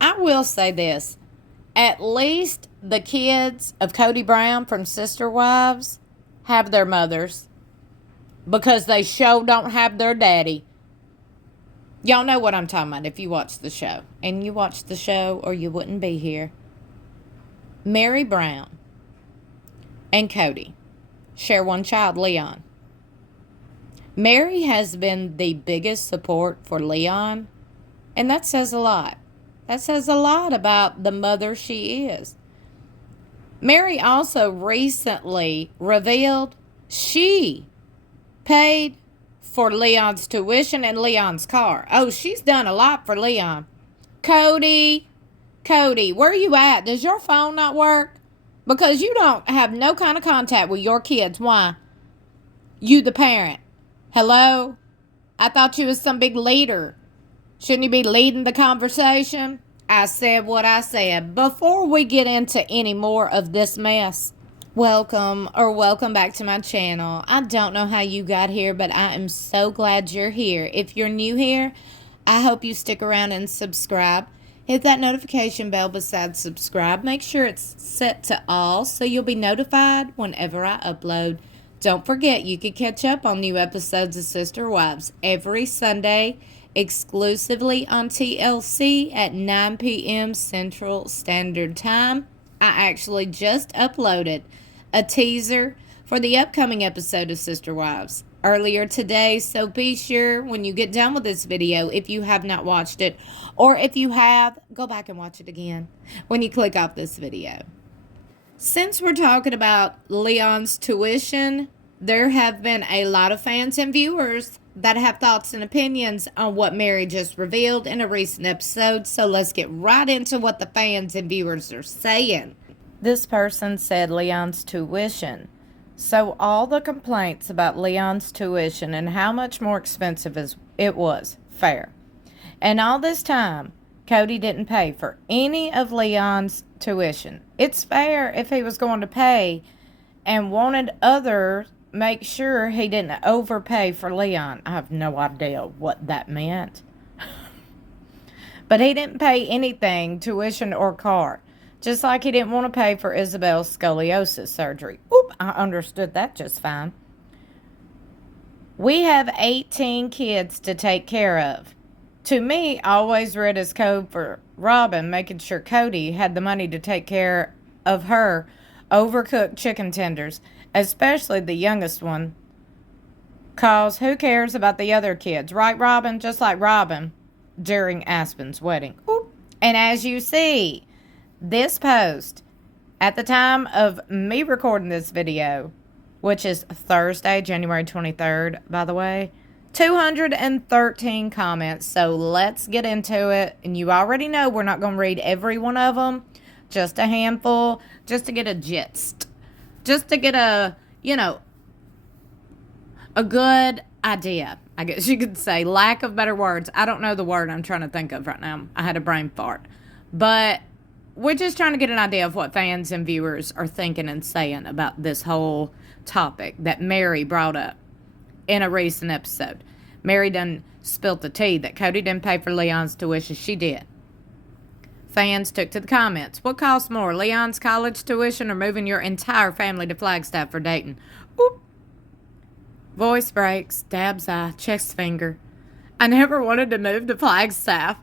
I will say this. At least the kids of Cody Brown from Sister Wives have their mothers because they sure don't have their daddy. Y'all know what I'm talking about if you watch the show. And you watch the show or you wouldn't be here. Meri Brown and Cody share one child, Leon. Meri has been the biggest support for Leon, and that says a lot. That says a lot about the mother she is. Meri also recently revealed she paid for Leon's tuition and Leon's car. Oh, she's done a lot for Leon. Cody, where are you at? Does your phone not work? Because you don't have no kind of contact with your kids. Why? You the parent. Hello? I thought you was some big leader. Shouldn't you be leading the conversation? I said what I said. Before we get into any more of this mess, welcome back to my channel. I don't know how you got here, but I am so glad you're here. If you're new here, I hope you stick around and subscribe. Hit that notification bell beside subscribe. Make sure it's set to all so you'll be notified whenever I upload. Don't forget, you can catch up on new episodes of Sister Wives every Sunday, exclusively on TLC at 9 p.m. Central Standard Time. I actually just uploaded a teaser for the upcoming episode of Sister Wives earlier today, so be sure when you get done with this video, if you have not watched it, or if you have, go back and watch it again when you click off this video. Since we're talking about Leon's tuition, there have been a lot of fans and viewers that have thoughts and opinions on what Meri just revealed in a recent episode, so let's get right into what the fans and viewers are saying. This person said Leon's tuition. So all the complaints about Leon's tuition and how much more expensive it was, fair. And all this time, Cody didn't pay for any of Leon's tuition. It's fair if he was going to pay and wanted others make sure he didn't overpay for Leon. I have no idea what that meant. But he didn't pay anything, tuition or car. Just like he didn't want to pay for Isabel's scoliosis surgery. Oop, I understood that just fine. We have 18 kids to take care of. To me, I always read as code for Robin, making sure Cody had the money to take care of her overcooked chicken tenders, especially the youngest one. Cause who cares about the other kids, right, Robin? Just like Robin during Aspen's wedding. Oop. And as you see, this post, at the time of me recording this video, which is Thursday, January 23rd, by the way, 213 comments, so let's get into it. And you already know we're not going to read every one of them, just a handful, just to get a gist, just to get a good idea, I guess you could say. Lack of better words. I don't know the word I'm trying to think of right now. I had a brain fart. But we're just trying to get an idea of what fans and viewers are thinking and saying about this whole topic that Meri brought up in a recent episode. Meri done spilt the tea that Cody didn't pay for Leon's tuition. She did. Fans took to the comments. What costs more, Leon's college tuition or moving your entire family to Flagstaff for Dayton? Oop. Voice breaks, dabs eye, checks finger. I never wanted to move to Flagstaff.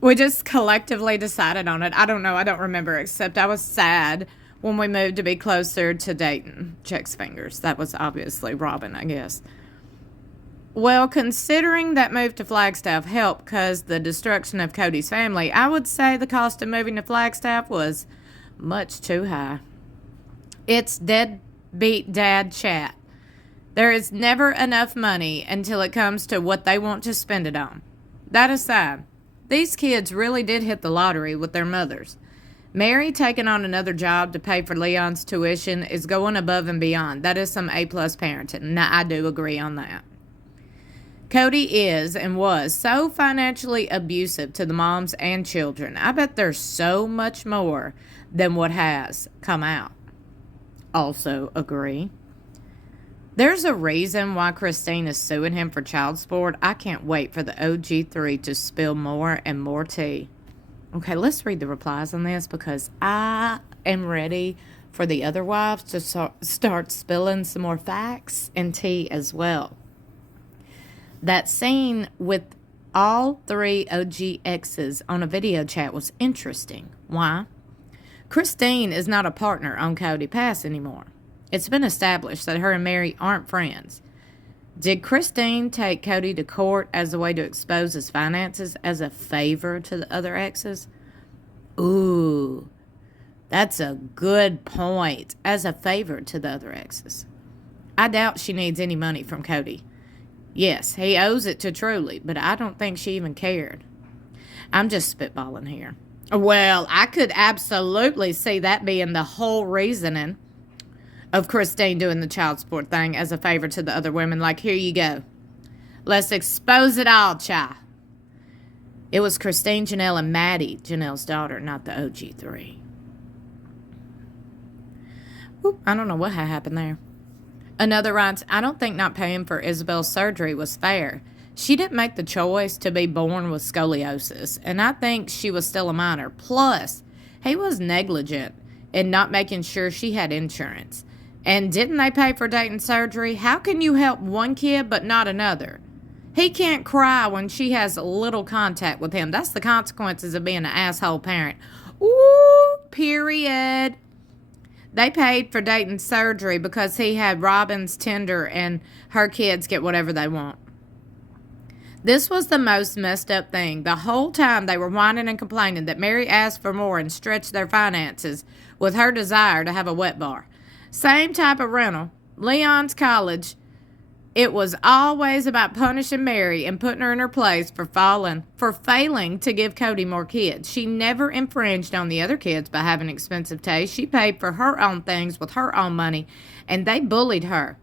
We just collectively decided on it. I don't know. I don't remember, except I was sad when we moved to be closer to Dayton. Checks fingers. That was obviously Robin, I guess. Well, considering that move to Flagstaff helped cause the destruction of Cody's family, I would say the cost of moving to Flagstaff was much too high. It's deadbeat dad chat. There is never enough money until it comes to what they want to spend it on. That aside, these kids really did hit the lottery with their mothers. Meri taking on another job to pay for Leon's tuition is going above and beyond. That is some A-plus parenting. Now, I do agree on that. Cody is and was so financially abusive to the moms and children. I bet there's so much more than what has come out. Also agree. There's a reason why Christine is suing him for child support. I can't wait for the OG3 to spill more and more tea. Okay, let's read the replies on this because I am ready for the other wives to start spilling some more facts and tea as well. That scene with all 3 OG exes on a video chat was interesting. Why? Christine is not a partner on Kody Pass anymore. It's been established that her and Meri aren't friends. Did Christine take Kody to court as a way to expose his finances as a favor to the other exes? Ooh, that's a good point. As a favor to the other exes. I doubt she needs any money from Kody. Yes, he owes it to Truly, but I don't think she even cared. I'm just spitballing here. Well, I could absolutely see that being the whole reasoning of Christine doing the child support thing as a favor to the other women. Like, here you go. Let's expose it all, cha. It was Christine, Janelle, and Maddie, Janelle's daughter, not the OG3. Oop, I don't know what happened there. Another writes, I don't think not paying for Isabel's surgery was fair. She didn't make the choice to be born with scoliosis, and I think she was still a minor. Plus, he was negligent in not making sure she had insurance. And didn't they pay for Dayton's surgery? How can you help one kid but not another? He can't cry when she has little contact with him. That's the consequences of being an asshole parent. Ooh, period. They paid for Dayton's surgery because he had Robin's Tinder and her kids get whatever they want. This was the most messed up thing. The whole time they were whining and complaining that Meri asked for more and stretched their finances with her desire to have a wet bar. Same type of rental. Leon's college. It was always about punishing Meri and putting her in her place for failing to give Kody more kids. She never infringed on the other kids by having expensive taste. She paid for her own things with her own money, and they bullied her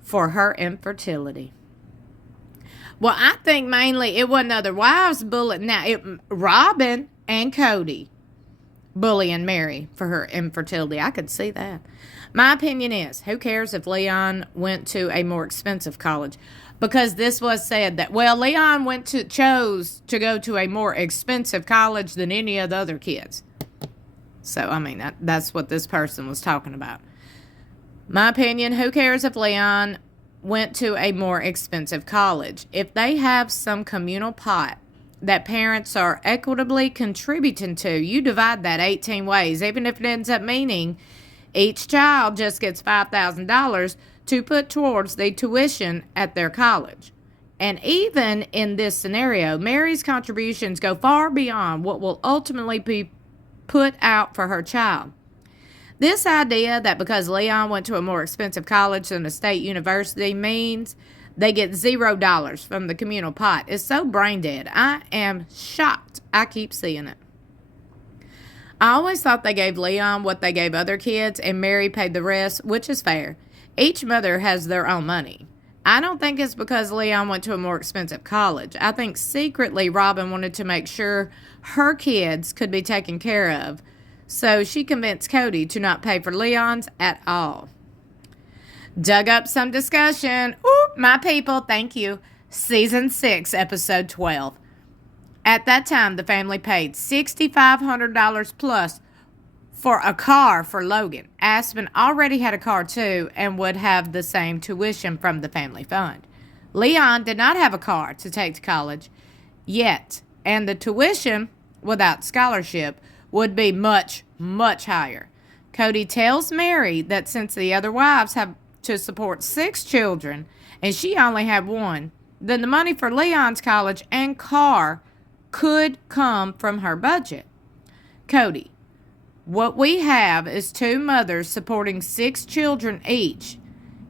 for her infertility. Well, I think mainly it wasn't other wives bullying. Now, Robin and Kody bullying Meri for her infertility. I could see that. My opinion is, who cares if Leon went to a more expensive college? Because this was said that, well, Leon chose to go to a more expensive college than any of the other kids. So, I mean, that's what this person was talking about. My opinion, who cares if Leon went to a more expensive college? If they have some communal pot that parents are equitably contributing to, you divide that 18 ways, even if it ends up meaning each child just gets $5,000 to put towards the tuition at their college. And even in this scenario, Meri's contributions go far beyond what will ultimately be put out for her child. This idea that because Leon went to a more expensive college than a state university means they get $0 from the communal pot is so brain dead. I am shocked. I keep seeing it. I always thought they gave Leon what they gave other kids and Meri paid the rest, which is fair. Each mother has their own money. I don't think it's because Leon went to a more expensive college. I think secretly Robin wanted to make sure her kids could be taken care of. So she convinced Kody to not pay for Leon's at all. Dug up some discussion. Ooh, my people, thank you. Season 6, episode 12. At that time, the family paid $6,500 plus for a car for Logan. Aspen already had a car too and would have the same tuition from the family fund. Leon did not have a car to take to college yet, and the tuition without scholarship would be much, much higher. Kody tells Meri that since the other wives have to support 6 children and she only had 1, then the money for Leon's college and car could come from her budget. Kody, what we have is 2 mothers supporting 6 children each,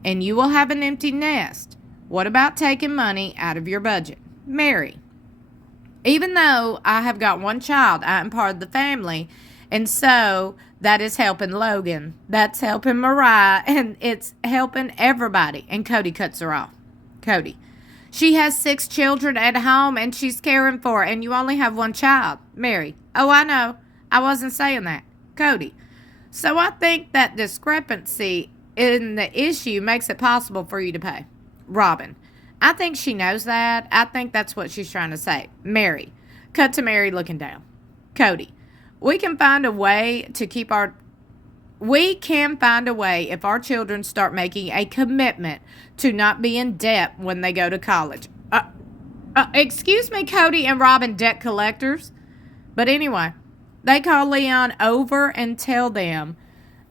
and you will have an empty nest. What about taking money out of your budget? Meri, even though I have got 1 child, I am part of the family, and so that is helping Logan. That's helping Mariah, and it's helping everybody. And Kody cuts her off. Kody, she has 6 children at home, and she's caring for it, and you only have 1 child. Meri, oh, I know. I wasn't saying that. Kody, so I think that discrepancy in the issue makes it possible for you to pay. Robin, I think she knows that. I think that's what she's trying to say. Meri, cut to Meri looking down. Cody, we can find a way to keep our we can find a way if our children start making a commitment to not be in debt when they go to college. Excuse me, Cody and Robin, debt collectors. But anyway, they call Leon over and tell them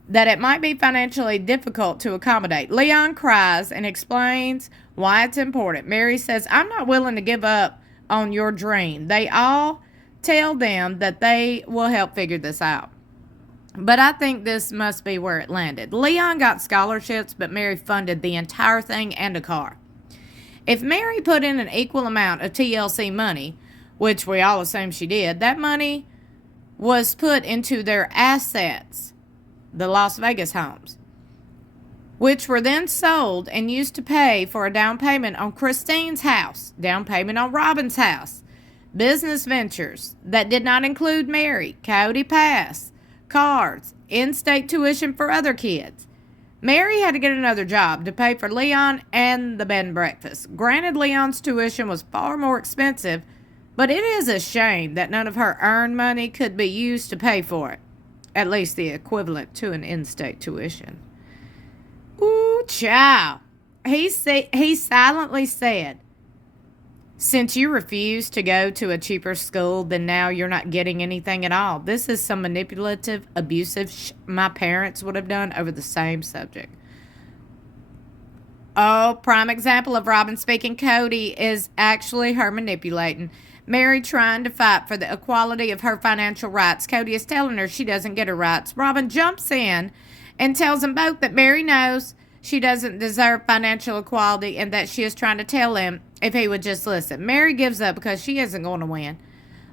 that it might be financially difficult to accommodate. Leon cries and explains why it's important. Meri says, I'm not willing to give up on your dream. They all tell them that they will help figure this out. But I think this must be where it landed. Leon got scholarships, but Meri funded the entire thing and a car. If Meri put in an equal amount of TLC money, which we all assume she did, that money was put into their assets, the Las Vegas homes, which were then sold and used to pay for a down payment on Christine's house, down payment on Robin's house, business ventures that did not include Meri, KODY Pass, cars, in-state tuition for other kids. Meri had to get another job to pay for Leon and the bed and breakfast. Granted, Leon's tuition was far more expensive, but it is a shame that none of her earned money could be used to pay for it. At least the equivalent to an in-state tuition. Ooh, child. He silently said, since you refuse to go to a cheaper school, then now you're not getting anything at all. This is some manipulative, abusive my parents would have done over the same subject. Oh, prime example of Robin speaking. Cody is actually her manipulating. Meri trying to fight for the equality of her financial rights. Cody is telling her she doesn't get her rights. Robin jumps in and tells them both that Meri knows she doesn't deserve financial equality and that she is trying to tell him if he would just listen. Meri gives up because she isn't going to win.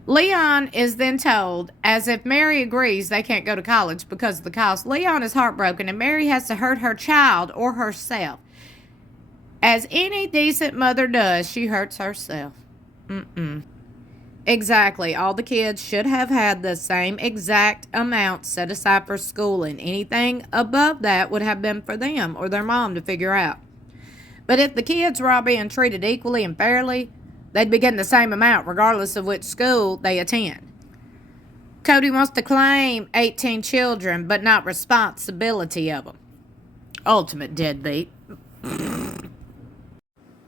Leon is then told, as if Meri agrees they can't go to college because of the cost. Leon is heartbroken and Meri has to hurt her child or herself. As any decent mother does, she hurts herself. Exactly. All the kids should have had the same exact amount set aside for schooling. Anything above that would have been for them or their mom to figure out. But if the kids were all being treated equally and fairly, they'd be getting the same amount regardless of which school they attend. Cody wants to claim 18 children, but not responsibility of them. Ultimate deadbeat.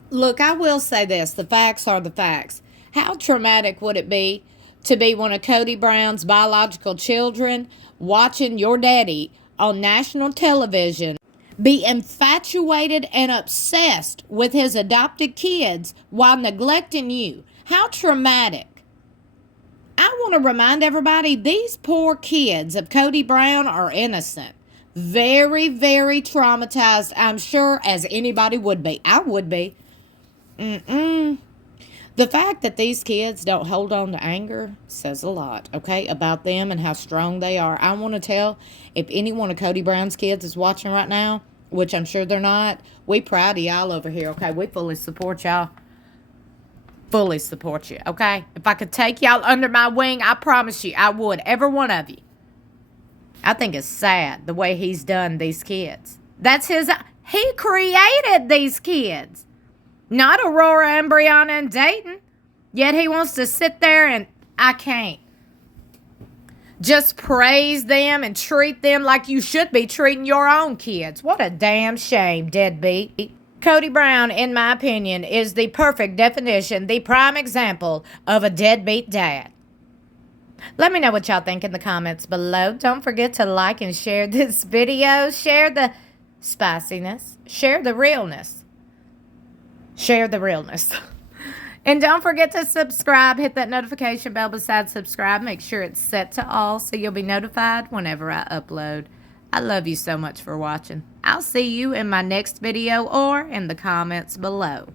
Look, I will say this. The facts are the facts. How traumatic would it be to be one of Kody Brown's biological children, watching your daddy on national television be infatuated and obsessed with his adopted kids while neglecting you? How traumatic. I want to remind everybody, these poor kids of Kody Brown are innocent. Very, very traumatized, I'm sure, as anybody would be. I would be. The fact that these kids don't hold on to anger says a lot, okay, about them and how strong they are. I want to tell, if any one of Kody Brown's kids is watching right now, which I'm sure they're not, we proud of y'all over here, okay? We fully support y'all. Fully support you, okay? If I could take y'all under my wing, I promise you I would. Every one of you. I think it's sad the way he's done these kids. That's his... He created these kids. Not Aurora and Brianna and Dayton. Yet he wants to sit there and... I can't. Just praise them and treat them like you should be treating your own kids. What a damn shame, deadbeat. Kody Brown, in my opinion, is the perfect definition, the prime example of a deadbeat dad. Let me know what y'all think in the comments below. Don't forget to like and share this video. Share the spiciness. Share the realness. Share the realness. And don't forget to subscribe. Hit that notification bell beside subscribe. Make sure it's set to all so you'll be notified whenever I upload. I love you so much for watching. I'll see you in my next video or in the comments below.